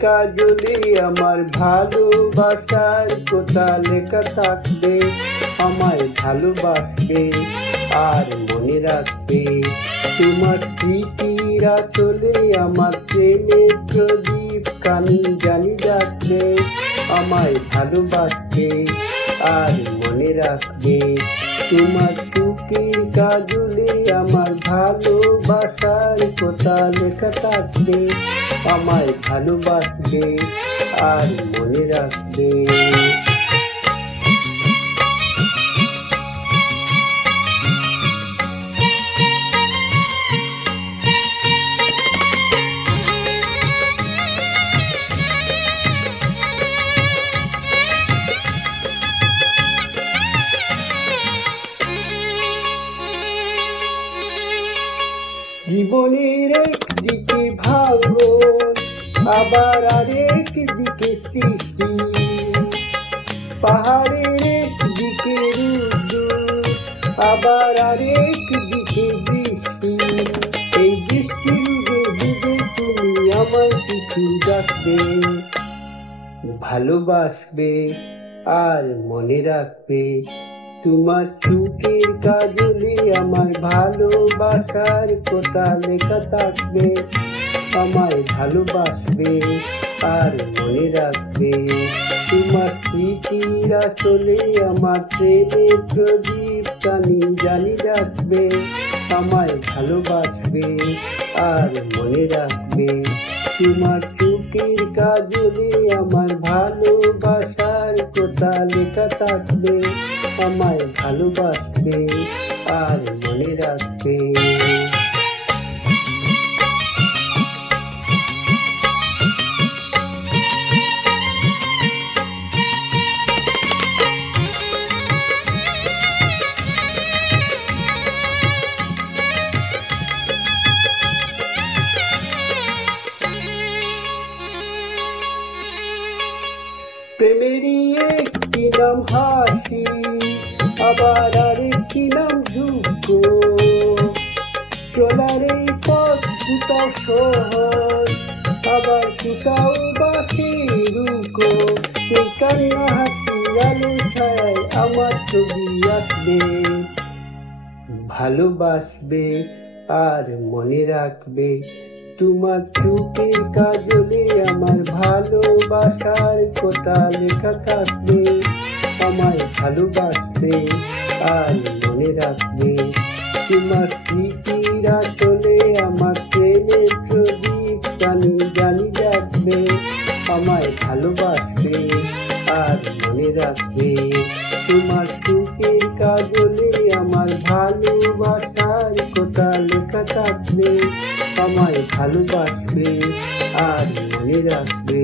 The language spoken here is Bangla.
কাজলে আমার ভালোবাসার কথা লেখা থাকবে। আমায় ভালোবাসবে আর মনে রাখবে। তোমার স্মৃতির আঁচলে আমার প্রেমের প্রদীপ কানি জানি রাখবে। আমায় ভালোবাসবে আর মনে রাখবে। তোমার চোখের কাজলে আমার ভালোবাসার কথা লেখা থাকবে। আমায় ভালোবাসবে আর মনে রাখবে। জীবনের একদিকে ভাঙন, আবার আরেক দিকে সৃষ্টি। পাহাড়ের একদিকে রোদ্দুর, আবার আরেক দিকে বৃষ্টি। এই বৃষ্টির ডুবে তুমি আমায় কিছু ডাকবে, ভালোবাসবে আর মনে রাখবে। তোমার চোখের কাজলে আমার ভালোবাসার কথা লেখা থাকবে। আমায় ভালোবাসবে আর মনে রাখবে। তোমার স্মৃতির আঁচলে আমার প্রেমের প্রদীপ কানি জানি রাখবে। আমায় ভালোবাসবে আর মনে রাখবে। তোমার চোখের কাজলে আমার ভালোবাসার কথা লেখা থাকবে। আমায় ভালোবাসবে আর মনে রাখবে। প্রেমেরই একটি নাম হাসি, আবার আরেকটি নাম দুঃখ। চলার এই পথ কোথাও সহজ, আবার কোথাও বাসে রুকো। সেই কান্না হাসির আলো ছায় আমার ছবি আসবে, ভালোবাসবে আর মনে রাখবে। তোমার চোখের কাজলে আমার ভালোবাসার কথা লেখা থাকবে। আমায় ভালোবাসবে আর মনে রাখবে। তোমার স্মৃতির আঁচলে আমার প্রেমের প্রদীপ কানি জানি রাখবে। আমায় ভালোবাসবে আর মনে রাখবে। তোমার চোখের কাজলে আমার ভালোবাসার কথা লেখা থাকবে। আমায় ভালোবাসবে আর মনে রাখবে।